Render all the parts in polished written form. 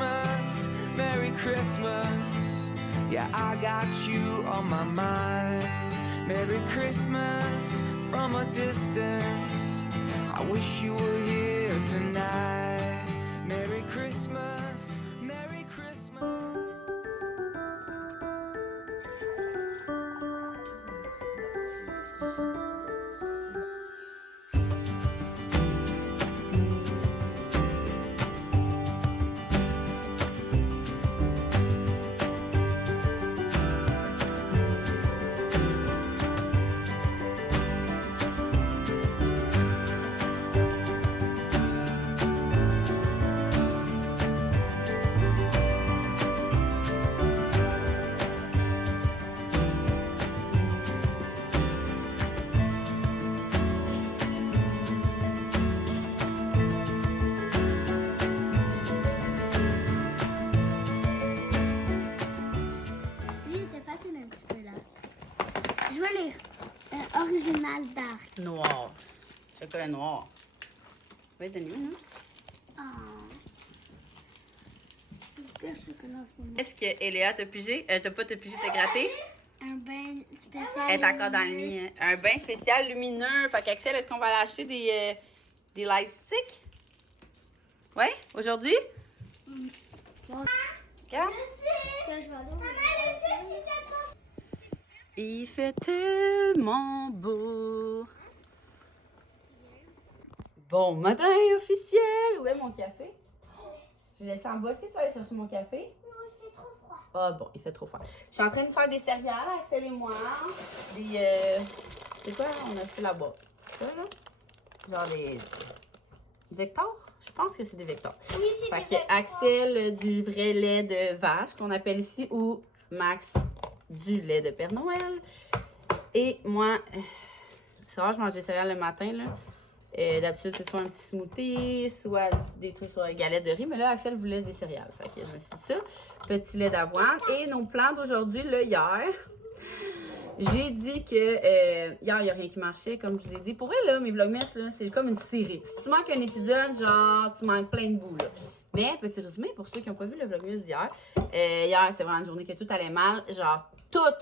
Christmas, Merry Christmas. Yeah, I got you on my mind. Merry Christmas from a distance. I wish you were here tonight. Merry Christmas, Merry Christmas. Je vais lire Original Dark. Noir. Chocolat noir. Ça va être de nuit, non? Ah. Le pire chocolat en ce moment. Est-ce que Eléa t'a pigé? T'as pas pigé, t'as gratté? Un bain spécial. Elle est encore dans le lit. Hein? Un bain spécial lumineux. Fait qu'Axel, est-ce qu'on va aller acheter des light sticks? Ouais? Aujourd'hui? Bon. Regarde. Je vais aller. Il fait tellement beau. Bon matin officiel. Où est mon café? Je vais laisser en bas. Est-ce que tu vas aller chercher mon café? Non, il fait trop froid. Ah bon, il fait trop froid. Je suis en train de faire des céréales, Axel et moi. Des... c'est quoi? On a acheté là-bas. Ça, là? Genre des... Vectors? Je pense que c'est des Vectors. Oui, c'est fait des que Vectors. Axel, du vrai lait de vache, qu'on appelle ici, ou Max, du lait de Père Noël. Et moi, c'est rare, je mange des céréales le matin, là. D'habitude, c'est soit un petit smoothie, soit des trucs sur la galette de riz. Mais là, Axel voulait des céréales. Fait que je me suis dit ça. Petit lait d'avoine. Et nos plans d'aujourd'hui, là, hier, j'ai dit que hier, il n'y a rien qui marchait, comme je vous ai dit. Pour vrai, là, mes vlogmas, là, c'est comme une série. Si tu manques un épisode, genre, tu manques plein de bouts, là. Mais, petit résumé, pour ceux qui n'ont pas vu le vlogmas d'hier, hier, c'est vraiment une journée que tout allait mal. Genre,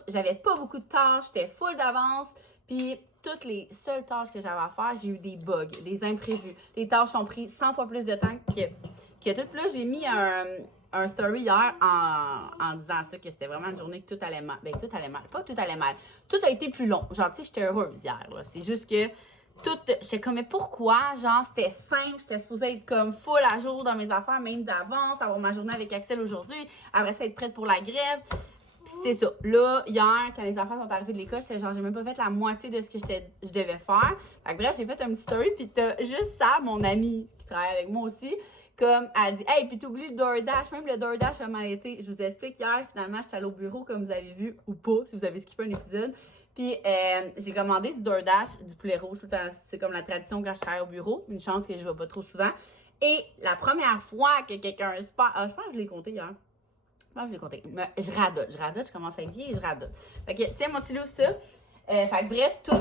j'avais pas beaucoup de tâches, j'étais full d'avance. Puis, toutes les seules tâches que j'avais à faire, j'ai eu des bugs, des imprévus. Les tâches ont pris 100 fois plus de temps que tout. Puis là, j'ai mis un story hier en disant ça, que c'était vraiment une journée que tout allait mal. Ben, tout allait mal. Pas tout allait mal. Tout a été plus long. Genre, tu sais, j'étais heureuse hier, là. C'est juste que j'étais comme, mais pourquoi? Genre, c'était simple. J'étais supposée être comme full à jour dans mes affaires, même d'avance, avoir ma journée avec Axel aujourd'hui. Après ça, être prête pour la grève. Puis c'est ça. Là, hier, quand les enfants sont arrivés de l'école, j'étais genre, j'ai même pas fait la moitié de ce que je devais faire. Fait que bref, j'ai fait un petit story, puis t'as juste ça, mon amie qui travaille avec moi aussi, comme, elle dit, hey, puis t'oublies le DoorDash, même le DoorDash a mal été. Je vous explique, hier, finalement, j'étais allée au bureau, comme vous avez vu, ou pas, si vous avez skippé un épisode. Puis, j'ai commandé du DoorDash, du poulet rouge, tout le temps. C'est comme la tradition quand je travaille au bureau. Une chance que je vais pas trop souvent. Et la première fois que quelqu'un se passe, je pense que je l'ai compté hier. Je l'ai compté. Mais je radote, je commence à être vieille et je radote. Fait que, tiens, mon petit loup, ça. Fait que bref, tout,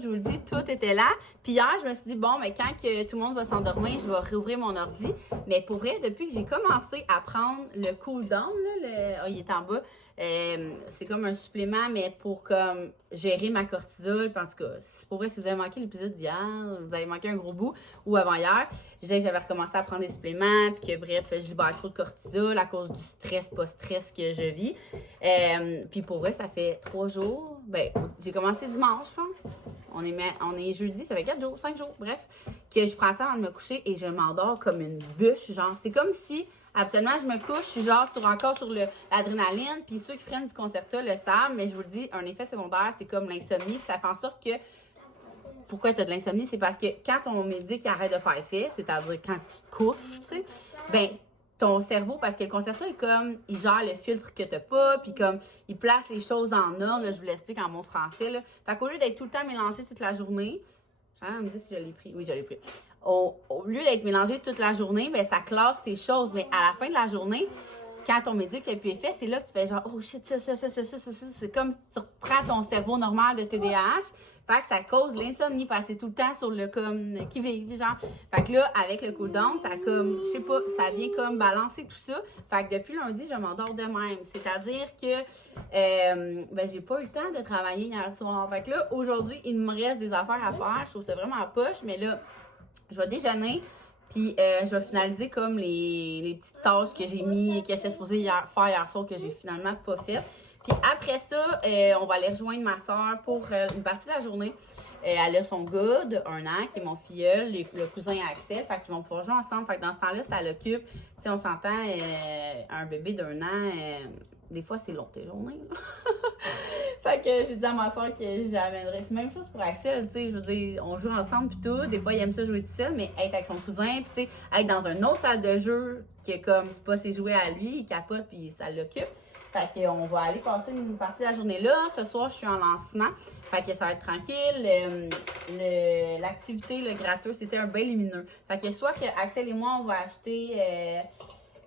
je vous le dis, tout était là. Puis hier, je me suis dit, bon, mais quand que tout le monde va s'endormir, je vais réouvrir mon ordi. Mais pour vrai, depuis que j'ai commencé à prendre le cool down, là, il est en bas, c'est comme un supplément, mais pour comme gérer ma cortisol. En tout cas, pour vrai, si vous avez manqué l'épisode d'hier, vous avez manqué un gros bout, ou avant-hier, je disais que j'avais recommencé à prendre des suppléments, puis que bref, je libère trop de cortisol à cause du stress, post-stress que je vis. Puis pour vrai, ça fait 3 jours. Ben, j'ai commencé dimanche, je pense. On est jeudi, ça fait 4 jours, 5 jours, bref, que je prends ça avant de me coucher et je m'endors comme une bûche, genre. C'est comme si, habituellement, je me couche, je suis genre encore sur l'adrénaline, puis ceux qui prennent du Concerta le savent, mais je vous le dis, un effet secondaire, c'est comme l'insomnie, puis ça fait en sorte que, pourquoi tu as de l'insomnie, c'est parce que quand ton médic arrête de faire effet, c'est-à-dire quand tu te couches, tu sais, ben, ton cerveau, parce que le Concerta est comme, il gère le filtre que t'as pas, puis comme, il place les choses en ordre, là, je vous l'explique en mon français, là. Fait qu'au lieu d'être tout le temps mélangé toute la journée, me dire si je l'ai pris. Oui, je l'ai pris. Au lieu d'être mélangé toute la journée, ben, ça classe tes choses, mais à la fin de la journée, quand ton médic n'a plus effet, c'est là que tu fais genre, oh shit, ça. C'est comme si tu reprends ton cerveau normal de TDAH. Fait que ça cause l'insomnie parce que c'est tout le temps sur le comme qui vive, genre. Fait que là, avec le cool-down, ça comme, je sais pas, ça vient comme balancer tout ça. Fait que depuis lundi, je m'endors de même. C'est-à-dire que, ben, j'ai pas eu le temps de travailler hier soir. Fait que là, aujourd'hui, il me reste des affaires à faire. Je trouve ça vraiment en poche, mais là, je vais déjeuner. Puis je vais finaliser comme les petites tâches que j'ai mis, que j'étais supposée faire hier soir, que j'ai finalement pas fait. Puis après ça, on va aller rejoindre ma soeur pour une partie de la journée. Elle a son gars de 1 an, qui est mon filleul, le cousin Axel. Fait qu'ils vont pouvoir jouer ensemble. Fait que dans ce temps-là, ça l'occupe. Tu sais, on s'entend, un bébé d'1 an, des fois, c'est long tes journées. Fait que j'ai dit à ma soeur que j'amènerais. Même chose pour Axel, tu sais, je veux dire, on joue ensemble pis tout. Des fois, il aime ça jouer tout seul, mais être avec son cousin, pis tu sais, être dans une autre salle de jeu, que comme c'est pas ses jouets à lui, il capote pis ça l'occupe. Fait qu'on va aller passer une partie de la journée là. Ce soir, je suis en lancement. Fait que ça va être tranquille. L'activité, le gratteux, c'était un bain lumineux. Fait que soit que Axel et moi, on va acheter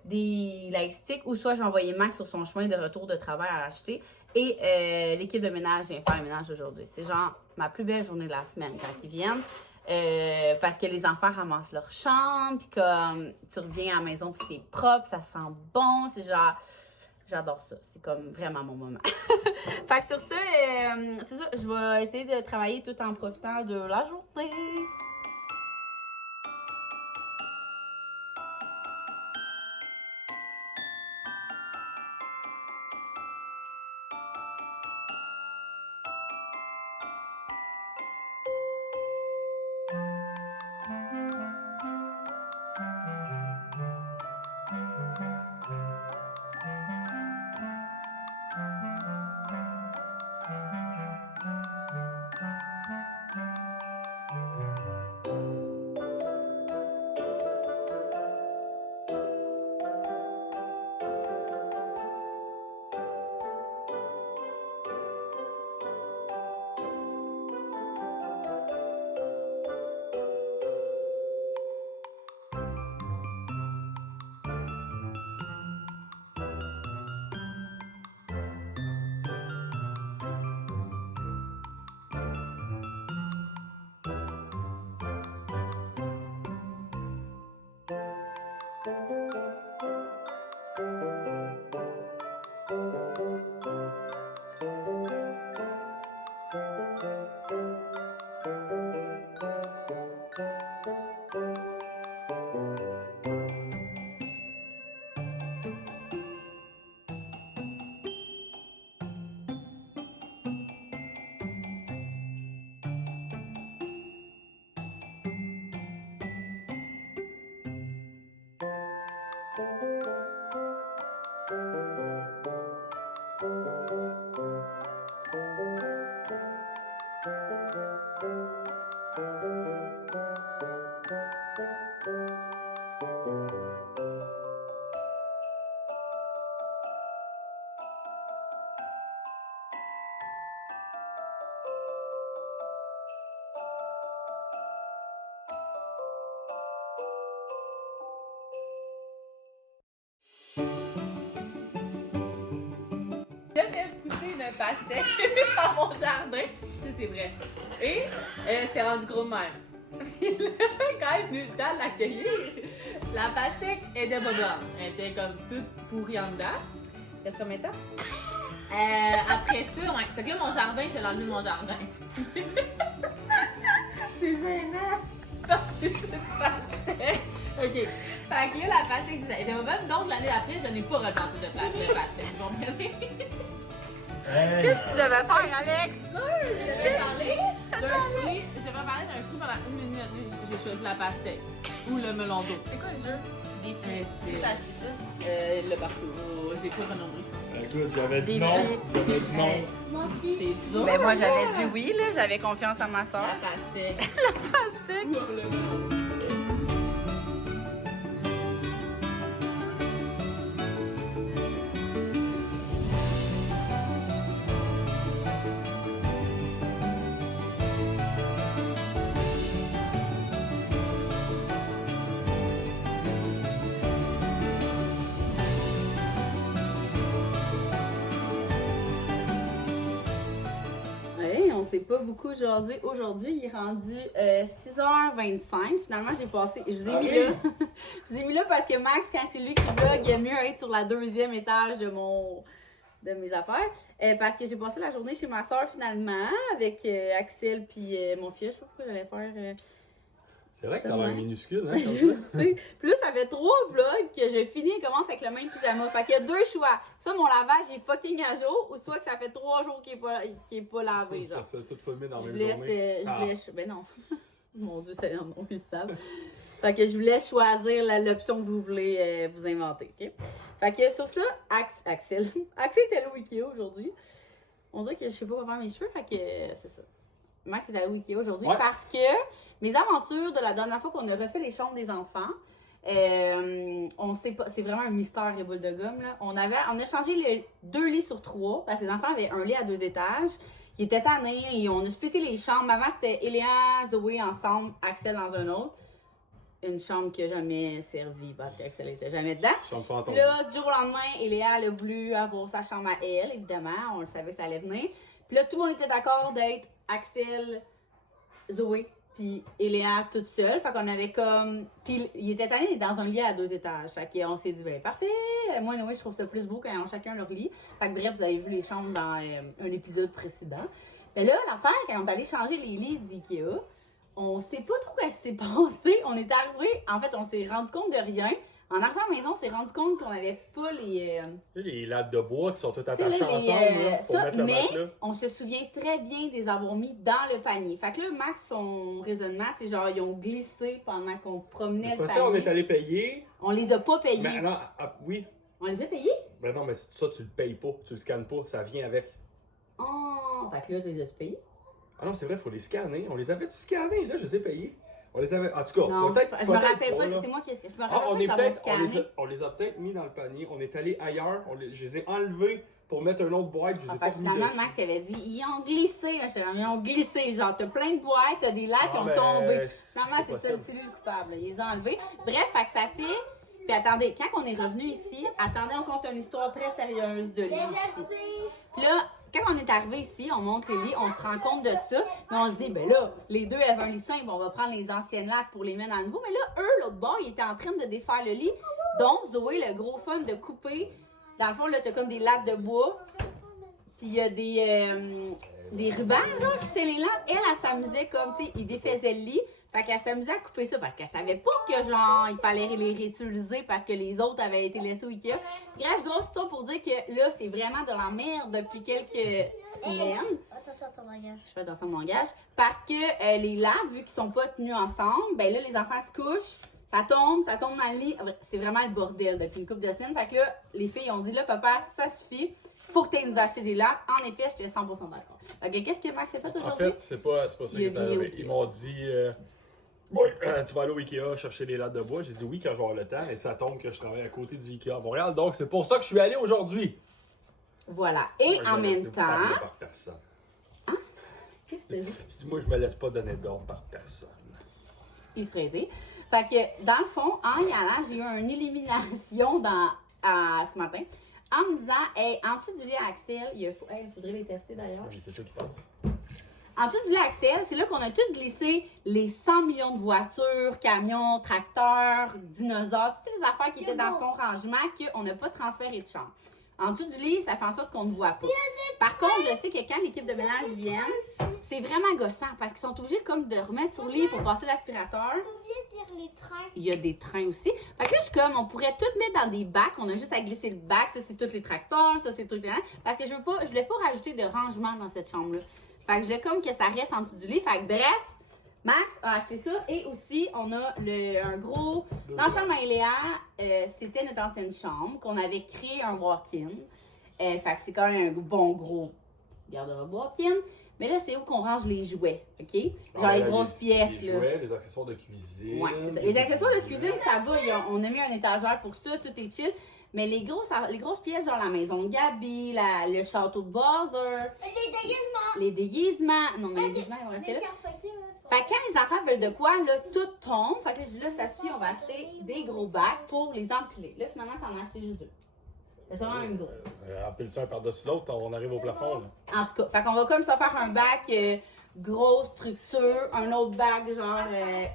des light sticks ou soit j'ai envoyé Max sur son chemin de retour de travail à l'acheter. Et l'équipe de ménage vient faire le ménage aujourd'hui. C'est genre ma plus belle journée de la semaine quand ils viennent. Parce que les enfants ramassent leur chambre, puis comme tu reviens à la maison, puis c'est propre, ça sent bon. C'est genre, j'adore ça. C'est comme vraiment mon moment. Fait que sur ça, c'est ça. Je vais essayer de travailler tout en profitant de la journée. J'avais poussé une pastèque dans mon jardin. Ça, c'est vrai. Et c'était rendu gros de même. Quand elle est venue le temps de l'accueillir, la pastèque était pas bonne. Elle était comme toute pourrie en dedans. Qu'est-ce qu'on met ça? Après ça, ouais. Fait que là, mon jardin, je l'ai enlevé de mon jardin. C'est gênant. C'est une pastèque. OK. Fait que là, la pastèque, elle était pas bonne. Donc, l'année d'après, je n'ai pas replanté de pastèque. Vous comprenez? Qu'est-ce que tu devais faire, Alex? Je devais parler d'un fruit pendant 1 minute. J'ai choisi la pastèque. Ou le melon d'eau. C'est quoi le jeu? Des fruits. C'est ça? Le parcours. J'ai pas renommé. Écoute, j'avais dit non. J'avais dit non. Moi aussi. C'est dur. Ben moi, j'avais dit oui, là. J'avais confiance en ma soeur. La pastèque. La pastèque. Ou le melon. s'est pas beaucoup jasé aujourd'hui. Il est rendu 6h25. Finalement, j'ai passé. Je vous ai mis là. Je vous ai mis là parce que Max, quand c'est lui qui vlog, il aime mieux être sur la 2e étage de mes affaires. Parce que j'ai passé la journée chez ma soeur finalement avec Axel puis mon fils. Je sais pas pourquoi j'allais faire. C'est vrai que t'as Sûrement. l'air minuscule, hein, Je comme ça. sais. Puis là, ça fait 3 vlogs que je finis et commence avec le même pyjama. Fait qu'il y a 2 choix. Soit mon lavage est fucking à jour, ou soit que ça fait 3 jours qu'il est pas lavé. Genre. Ça tout filmé dans Je la vous même laisse. journée. Je vous laisse. Ben non. Mon Dieu, ça non, ils savent. Fait que je vous laisse choisir l'option que vous voulez vous inventer. OK? Fait que sur ça, Axel. Axel est allé au Ikea aujourd'hui. On dirait que je sais pas quoi faire mes cheveux. Fait que c'est ça. Max est allé au Ikea aujourd'hui parce que mes aventures de la dernière fois qu'on a refait les chambres des enfants, on sait pas, c'est vraiment un mystère et boule de gomme. Là. On a changé 2 lits sur 3 parce que les enfants avaient un lit à 2 étages. Ils étaient tannés et on a splitté les chambres. Avant, c'était Eléa, Zoé ensemble, Axel dans un autre. Une chambre qui n'a jamais servi parce qu'Axel n'était jamais dedans. Chambre fantôme. Là, du jour au lendemain, Eléa elle a voulu avoir sa chambre à elle, évidemment. On le savait que ça allait venir. Puis là, tout le monde était d'accord d'être Axel, Zoé, puis Eléa toute seule. Fait qu'on avait comme. Puis il était allé dans un lit à 2 étages. Fait qu'on s'est dit, ben parfait. Moi, Noé, je trouve ça plus beau quand ils ont chacun leur lit. Fait que bref, vous avez vu les chambres dans un épisode précédent. Mais là, l'affaire, quand on est allé changer les lits d'IKEA, on sait pas trop ce qui s'est passé. On est arrivé, en fait, on s'est rendu compte de rien. En arrivant à la maison, on s'est rendu compte qu'on n'avait pas les. Tu sais, les lattes de bois qui sont toutes Tu sais, attachées là, ensemble là, pour ça, mettre le mais matelas. on se souvient très bien de les avoir mis dans le panier. Fait que là, Max, son raisonnement, c'est genre, ils ont glissé pendant qu'on promenait C'est le pas panier. ça, on est allé payer. On les a pas payés. Mais non, oui. On les a payés? Ben non, mais ça, tu le payes pas. Tu le scannes pas. Ça vient avec. Oh! Fait que là, tu les as payés? Ah non, c'est vrai, il faut les scanner. On les avait-tu scannés? Là, je les ai payés. On les avait. En tout cas, Non, peut-être. je me rappelle pas, là. c'est moi qui. Je me Ah, rappelle on est pas d'avoir peut-être. scanné. On les a peut-être mis dans le panier. On est allé ailleurs. Je les ai enlevés pour mettre une autre boîte. Je les ai Fait pas que remis finalement, dessus. Max avait dit, ils ont glissé. Là, j'étais comme, ils ont glissé. Genre, t'as plein de boîtes, t'as des lattes qui ont tombé. Finalement, c'est ça, c'est lui le coupable. Là. Ils les ont enlevés. Bref, fait que ça fait. Puis attendez, quand on est revenu ici, attendez, on compte une histoire très sérieuse de lit ici. Puis là, quand on est arrivé ici, on monte les lits, on se rend compte de ça, mais on se dit, ben là, les deux avaient un lit simple, on va prendre les anciennes lattes pour les mettre dans le nouveau. Mais là, eux, l'autre bord, ils étaient en train de défaire le lit. Donc, Zoé, le gros fun de couper. Dans le fond, là, t'as comme des lattes de bois. Puis il y a des rubans, genre, qui tiennent les lattes. Elle s'amusait comme, tu sais, ils défaisaient le lit. Fait qu'elle s'amusait à couper ça parce qu'elle savait pas que, genre, il fallait les réutiliser parce que les autres avaient été laissés au Ikea. Bref, grosse histoire pour dire que là, c'est vraiment de la merde depuis quelques semaines. Attention à ton langage. Je fais attention à mon langage. Parce que les lattes, vu qu'ils sont pas tenus ensemble, ben là, les enfants se couchent, ça tombe dans le lit. C'est vraiment le bordel depuis une couple de semaines. Fait que là, les filles ont dit, là, papa, ça suffit. Faut que tu nous acheter des lattes. En effet, j'étais 100% d'accord. Fait que qu'est-ce que Max a fait En aujourd'hui? fait, c'est pas ça qui est arrivé. Ils m'ont dit oui, tu vas aller au Ikea chercher les lattes de bois. J'ai dit oui quand je vais avoir le temps. Et ça tombe que je travaille à côté du Ikea à Montréal. Donc, c'est pour ça que je suis allé aujourd'hui. Voilà. Et Moi, je en me même laisse pas parler temps. par personne. Qu'est-ce que c'est? Je dis, moi, je me laisse pas donner d'ordre par personne. Il serait aidé. Fait que, dans le fond, en y allant, j'ai eu une élimination ce matin. En me disant, hey, en dessous du lit à Axel, il faudrait les tester d'ailleurs. C'est ça qui passe. En dessous du lit à Axel, c'est là qu'on a tout glissé les 100 millions de voitures, camions, tracteurs, dinosaures, toutes les affaires qui étaient dans son rangement qu'on n'a pas transféré de chambre. En dessous du lit, ça fait en sorte qu'on ne voit pas. Par contre, je sais que quand l'équipe de ménage vient, c'est vraiment gossant parce qu'ils sont obligés comme de remettre sur le lit pour passer l'aspirateur. Faut bien dire les trains. Il y a des trains aussi. Fait que là, je suis comme, on pourrait tout mettre dans des bacs. On a juste à glisser le bac. Ça, c'est tous les tracteurs. Ça, c'est tout les... Parce que je voulais pas rajouter de rangement dans cette chambre-là. Fait que je voulais comme que ça reste en dessous du lit. Fait que bref, Max a acheté ça. Et aussi, on a un gros... Dans la chambre à Eléa, c'était notre ancienne chambre qu'on avait créé un walk-in. Fait que c'est quand même un bon gros garde-robe walk-in. Mais là, c'est où qu'on range les jouets, OK? Genre les grosses pièces, les là. jouets, les accessoires de cuisine. Ouais, c'est ça. Les accessoires de cuisine, ça va. On a mis un étagère pour ça, tout est chill. Mais les grosses pièces, genre la maison de Gabi, le château de Bowser, Les déguisements. les déguisements. Non, mais les déguisements, ils vont rester là. Fait que quand les enfants veulent de quoi, là, tout tombe. Fait que là, je dis là, ça suffit, on va acheter des gros bacs pour les empiler. Là, finalement, t'en as acheté juste 2. C'est vraiment même gros. Empile ça un par-dessus l'autre, on arrive au plafond. Là. En tout cas, fait qu'on va comme ça faire un bac grosse structure, un autre bac genre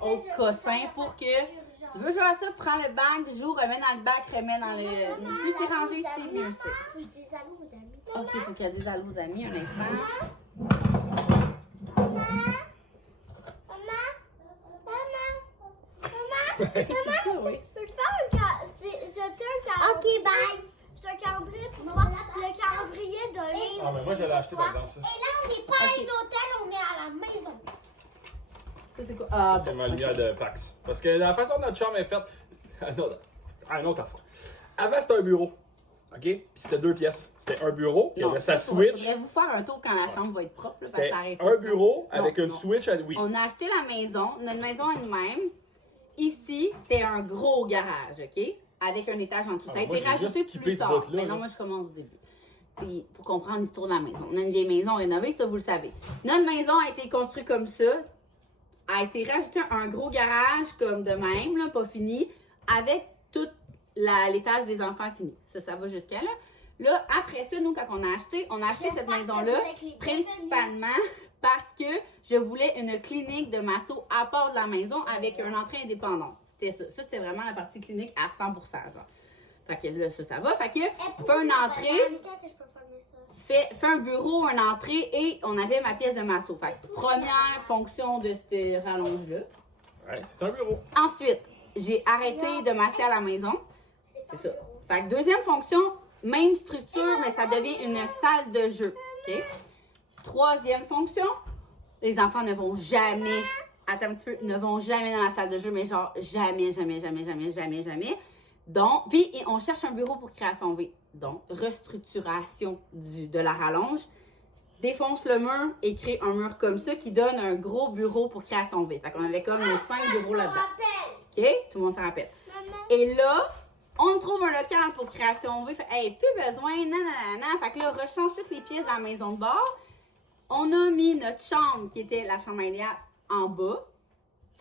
autre cossin pour que tu veux jouer à ça, prends le bac, joue, remets dans le bac, remets dans le. Plus c'est rangé, c'est mieux c'est. Faut que je dise allô aux amis. Ok, faut qu'elle dise allô aux amis un instant. Maman, C'est ça, oui. peux-tu faire un calendrier? Ok, bye. C'est un calendrier pour moi. Le calendrier de livre. Ah, mais moi, j'allais acheter par exemple ça. Et là, on n'est pas à un hôtel, on est à la maison. Ça, c'est quoi? Ça, Ah, c'est ma lumière de Pax. Parce que la façon dont notre chambre est faite. Un autre affaire. Avant, c'était un bureau. OK? Puis c'était 2 pièces. C'était un bureau, puis il y avait sa switch. Faudrait vous faire un tour quand la chambre va être propre. Là, parce que C'était ça arrive un pas, bureau non. avec Non, une non. switch à oui. On a acheté la maison, notre maison elle-même. Ici, c'était un gros garage, OK? Avec un étage en dessous. Ça a moi, été j'ai rajouté juste skippé plus ce tard. bout-là, Mais non, là. moi, je commence du début. C'est pour comprendre l'histoire de la maison. On a une vieille maison rénovée, ça, vous le savez. Notre maison a été construite comme ça. A été rajouté un gros garage comme de même, là, pas fini, avec tout l'étage des enfants fini. Ça va jusqu'à là. Là, après ça, nous, quand on a acheté cette maison-là, principalement parce que je voulais une clinique de masso à part de la maison avec une entrée indépendante. C'était ça. Ça, c'était vraiment la partie clinique à 100%. Genre. Fait que là, ça va. Fait que, fais une entrée, fais un bureau, une entrée et on avait ma pièce de masso. Fait que, première fonction de cette rallonge-là. Ouais, c'est un bureau. Ensuite, j'ai arrêté de masser à la maison. C'est ça. Fait que deuxième fonction, même structure, mais ça devient une salle de jeu. OK? Troisième fonction, les enfants ne vont jamais, attends un petit peu, ne vont jamais dans la salle de jeu, mais genre jamais. Donc, puis on cherche un bureau pour création V. Donc, restructuration de la rallonge. Défonce le mur et crée un mur comme ça qui donne un gros bureau pour création V. Fait qu'on avait comme nos 5 bureaux là-dedans. OK? Tout le monde s'en rappelle. Et là, on trouve un local pour création V. Fait, hey, plus besoin, nanana. Fait que là, on rechange toutes les pièces de la maison de bord. On a mis notre chambre, qui était la chambre à Elia, en bas.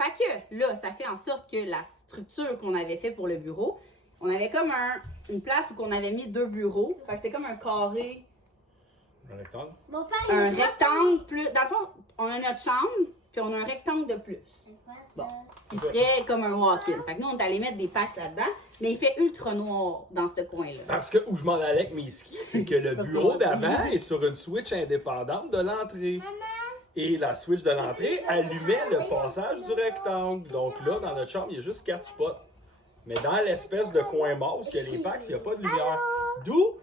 Fait que là, ça fait en sorte que la structure qu'on avait fait pour le bureau, on avait comme une place où on avait mis 2 bureaux. Fait que c'était comme un carré, Un rectangle. Mon père, un rectangle plus. Dans le fond, on a notre chambre, puis on a un rectangle de plus. Bon. Qui ferait comme un walk-in. Fait que nous, on est allé mettre des packs là-dedans, mais il fait ultra noir dans ce coin-là. Parce que où je m'en allais avec mes skis, c'est que le bureau d'avant est sur une switch indépendante de l'entrée. Et la switch de l'entrée allumait le passage du rectangle. Donc là, dans notre chambre, il y a juste 4 spots. Mais dans l'espèce de coin mort, où il y a les packs, il n'y a pas de lumière. D'où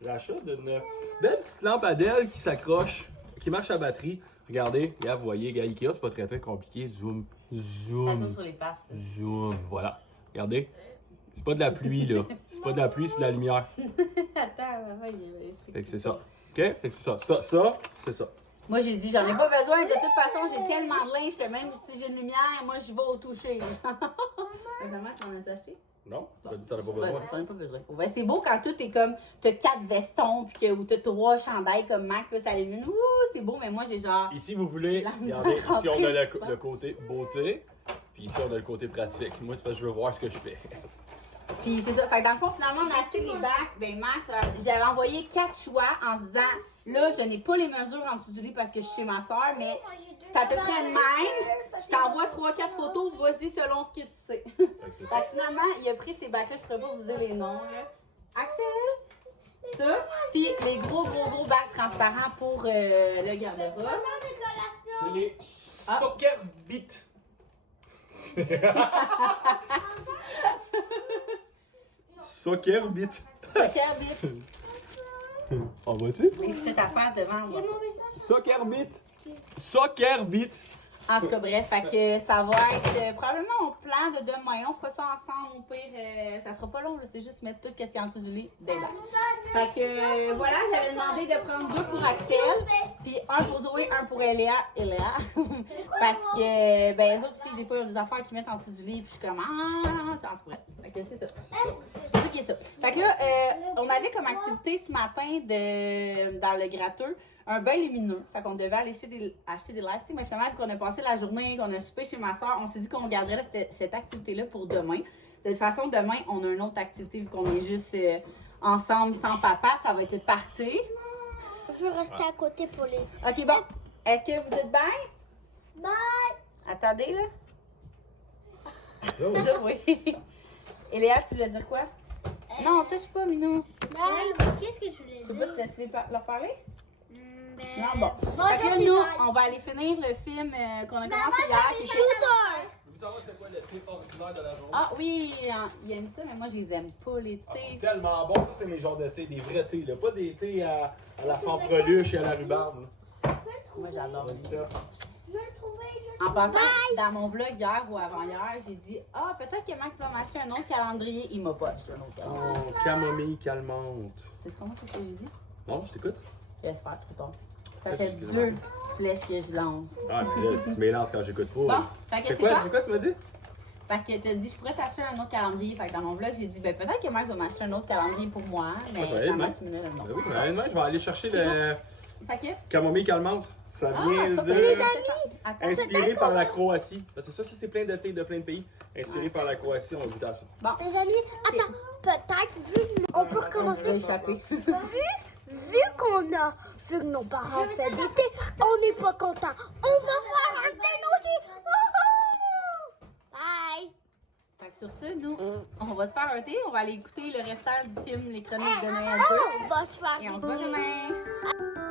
l'achat d'une belle petite lampe Adèle qui s'accroche, qui marche à batterie. Regardez, là, vous voyez, gars, Ikea, c'est pas très très compliqué. Zoom, Ça zoom, zoome sur les faces. zoom. Voilà. Regardez. C'est pas de la pluie, là. C'est pas de la pluie, c'est de la lumière. Attends, maman, il est Fait que c'est ça. OK? Fait que c'est ça. Ça, c'est ça. Moi, j'ai dit, j'en ai pas besoin. De toute façon, j'ai tellement de linge que même si j'ai une lumière, moi, je vais au toucher. Maman, tu en as acheté? Non? T'as dit que t'en as pas Ouais, besoin? j'en ai pas besoin. Ouais, c'est beau quand tout est comme, t'as 4 vestons, puis que, ou t'as 3 chandails comme Mac, puis ça allumine. Ouh, c'est beau, mais moi, j'ai genre. Ici, vous voulez, La regardez, misère ici, on a remplie, le côté beauté, puis ici, on a le côté pratique. Moi, c'est parce que je veux voir ce que je fais. Puis c'est ça. Fait que dans le fond, finalement, on a acheté les bacs. Ben, Max, j'avais envoyé 4 choix en disant, là, je n'ai pas les mesures en dessous du lit parce que je suis chez ma soeur, mais c'est à peu près le même. Je t'envoie 3-4 photos, vas-y selon ce que tu sais. Fait que c'est Fait ça. que finalement, il a pris ces bacs-là, je pourrais pas vous dire les noms, là. Axel, ça, puis les gros bacs transparents pour le garde-robe. C'est les Ah. Soccer Beat. Soccer Beat. Soccer Beat. On va-tu? Mais c'était ta face devant moi. J'ai mon message. Soccer Beat. Soccer Beat. En tout cas, bref, fait que ça va être probablement au plan de demain. On fera ça ensemble. Au pire, ça sera pas long, là, c'est juste mettre tout ce qu'il y a en dessous du lit des bacs. Fait que voilà, j'avais demandé de prendre 2 pour Axel, puis 1 pour Zoé, 1 pour Eléa. Parce que, ben, les autres aussi, des fois, ils ont des affaires qu'ils mettent en dessous du lit, puis je suis comme, en tout cas, bref. Fait que c'est ça. C'est ça qui est ça. Fait que là, on avait comme activité ce matin dans le gratteux un bain lumineux. Fait qu'on devait aller acheter des lights, mais finalement, vu qu'on a passé la journée, qu'on a soupé chez ma soeur, on s'est dit qu'on garderait cette activité-là pour demain. De toute façon, demain, on a une autre activité vu qu'on est juste ensemble sans papa, ça va être parti. Je veux rester à côté pour les... OK, bon. Est-ce que vous êtes bien? Bye! Attendez, là. Oh. Ça, oui. Et Léa, tu voulais dire quoi? Non, touche pas, Minou. Bye! Qu'est-ce que je voulais Je sais dire? pas si tu laisses leur parler? Ben... Non, bon. Fait que là, nous, on va aller finir le film qu'on a commencé hier. puis- Shooter! Vous savez c'est quoi le thé ordinaire de la journée? Ah oui, il aime ça, mais moi, je les aime pas, les Ah, thés. c'est tellement bon, ça c'est mes genres de thé, des vrais thés, là. Pas des thés à la fanfreluche et à la rhubarbe. Moi, j'adore. Là. Ça. Je vais le trouver, En passant, dans mon vlog hier ou avant-hier, j'ai dit « Ah, peut-être que Max va m'acheter un autre calendrier. » Il m'a pas acheté un autre calendrier. Oh, camomille calmante. C'est comment ça que j'ai dit? Non, je t'écoute. Je laisse faire trop tard. Ça fait 2 flèches que je lance. Ah, mais là, tu te mélanges quand j'écoute pas. Bon, fait que C'est quoi, tu m'as dit? Parce que tu as dit, je pourrais t'acheter un autre calendrier. Fait que dans mon vlog, j'ai dit, ben peut-être que Max va m'acheter un autre calendrier pour moi. Mais Ouais, finalement, mais- tu me l'as le nom. Ben oui, mais honnêtement, je vais aller chercher le Fait que, camomille calmante. Ça ah, vient ça, de... les amis! Attends, Inspiré par la Croatie. Parce que ça, c'est plein de thé de plein de pays. Inspiré Ouais. par la Croatie, on va goûter à ça. bon, Les amis, attends, peut-être, vu on peut on va recommencer. échapper. Vu vu que nos parents ont fait des thés, on n'est pas content. On va faire un thé nous aussi. Wouhou! Bye! Fait que sur ça, nous, on va se faire un thé. On va aller écouter le restant du film Les Chroniques de Noël 2. On va se faire Et on des se voit thés. demain.